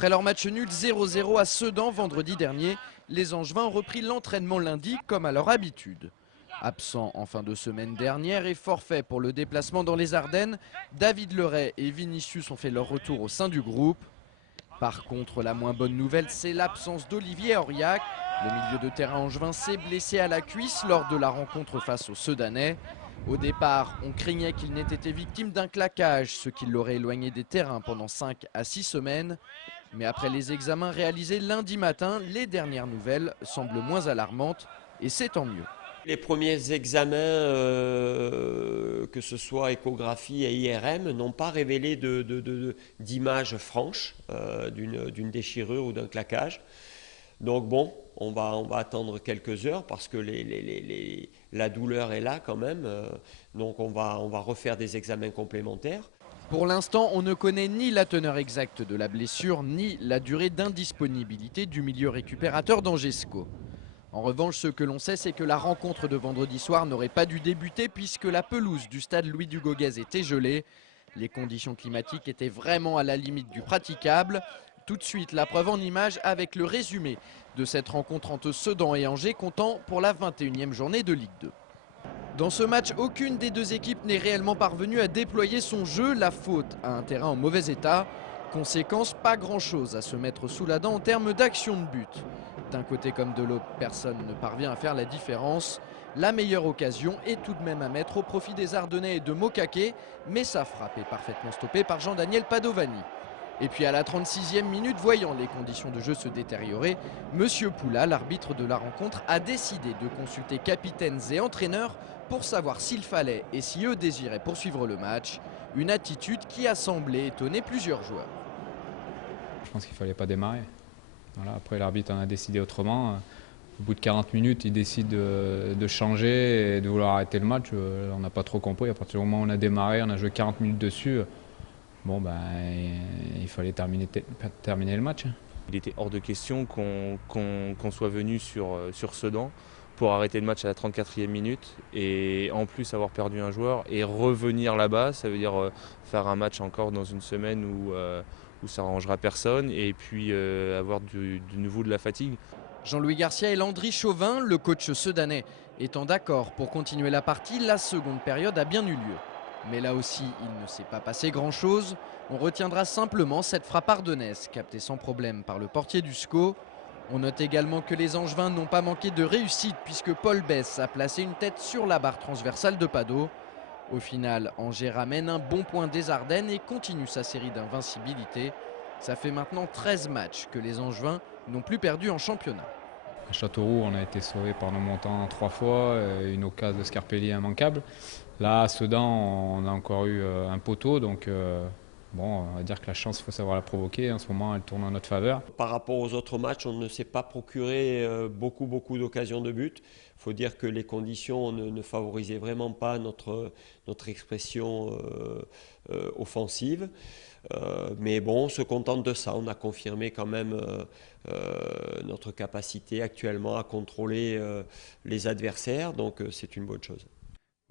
Après leur match nul 0-0 à Sedan vendredi dernier, les Angevins ont repris l'entraînement lundi comme à leur habitude. Absent en fin de semaine dernière et forfait pour le déplacement dans les Ardennes, David Leray et Vinicius ont fait leur retour au sein du groupe. Par contre, la moins bonne nouvelle, c'est l'absence d'Olivier Auriac. Le milieu de terrain angevin s'est blessé à la cuisse lors de la rencontre face aux Sedanais. Au départ, on craignait qu'il n'ait été victime d'un claquage, ce qui l'aurait éloigné des terrains pendant 5 à 6 semaines. Mais après les examens réalisés lundi matin, les dernières nouvelles semblent moins alarmantes et c'est tant mieux. Les premiers examens, que ce soit échographie et IRM, n'ont pas révélé d'image franche d'une déchirure ou d'un claquage. Donc bon, on va attendre quelques heures parce que la douleur est là quand même. Donc on va refaire des examens complémentaires. Pour l'instant, on ne connaît ni la teneur exacte de la blessure, ni la durée d'indisponibilité du milieu récupérateur d'Angesco. En revanche, ce que l'on sait, c'est que la rencontre de vendredi soir n'aurait pas dû débuter puisque la pelouse du stade Louis-Dugauguez était gelée. Les conditions climatiques étaient vraiment à la limite du praticable. Tout de suite, la preuve en images avec le résumé de cette rencontre entre Sedan et Angers comptant pour la 21e journée de Ligue 2. Dans ce match, aucune des deux équipes n'est réellement parvenue à déployer son jeu, la faute à un terrain en mauvais état. Conséquence, pas grand-chose à se mettre sous la dent en termes d'action de but. D'un côté comme de l'autre, personne ne parvient à faire la différence. La meilleure occasion est tout de même à mettre au profit des Ardennais et de Mokake, mais sa frappe est parfaitement stoppée par Jean-Daniel Padovani. Et puis à la 36e minute, voyant les conditions de jeu se détériorer, Monsieur Poula, l'arbitre de la rencontre, a décidé de consulter capitaines et entraîneurs pour savoir s'il fallait et si eux désiraient poursuivre le match. Une attitude qui a semblé étonner plusieurs joueurs. Je pense qu'il ne fallait pas démarrer. Voilà, après l'arbitre en a décidé autrement. Au bout de 40 minutes, il décide de changer et de vouloir arrêter le match. On n'a pas trop compris. À partir du moment où on a démarré, on a joué 40 minutes dessus. Bon, ben, il fallait terminer le match. Il était hors de question qu'on soit venu sur Sedan pour arrêter le match à la 34e minute et en plus avoir perdu un joueur et revenir là-bas, ça veut dire faire un match encore dans une semaine où ça arrangera personne et puis avoir de nouveau de la fatigue. Jean-Louis Garcia et Landry Chauvin, le coach sedanais, étant d'accord pour continuer la partie, la seconde période a bien eu lieu. Mais là aussi, il ne s'est pas passé grand-chose. On retiendra simplement cette frappe ardennaise, captée sans problème par le portier du SCO. On note également que les Angevins n'ont pas manqué de réussite puisque Paul Bess a placé une tête sur la barre transversale de Pado. Au final, Angers ramène un bon point des Ardennes et continue sa série d'invincibilité. Ça fait maintenant 13 matchs que les Angevins n'ont plus perdu en championnat. À Châteauroux, on a été sauvé par nos montants 3 fois, une occasion de Scarpelli immanquable. Là, à Sedan, on a encore eu un poteau, donc bon, on va dire que la chance, il faut savoir la provoquer. En ce moment, elle tourne en notre faveur. Par rapport aux autres matchs, on ne s'est pas procuré beaucoup d'occasions de but. Il faut dire que les conditions ne favorisaient vraiment pas notre expression offensive. Mais bon, on se contente de ça. On a confirmé quand même notre capacité actuellement à contrôler les adversaires, donc c'est une bonne chose.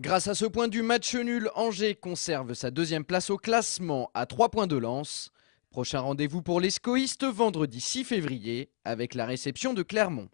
Grâce à ce point du match nul, Angers conserve sa deuxième place au classement à 3 points de Lens. Prochain rendez-vous pour les scoïstes vendredi 6 février avec la réception de Clermont.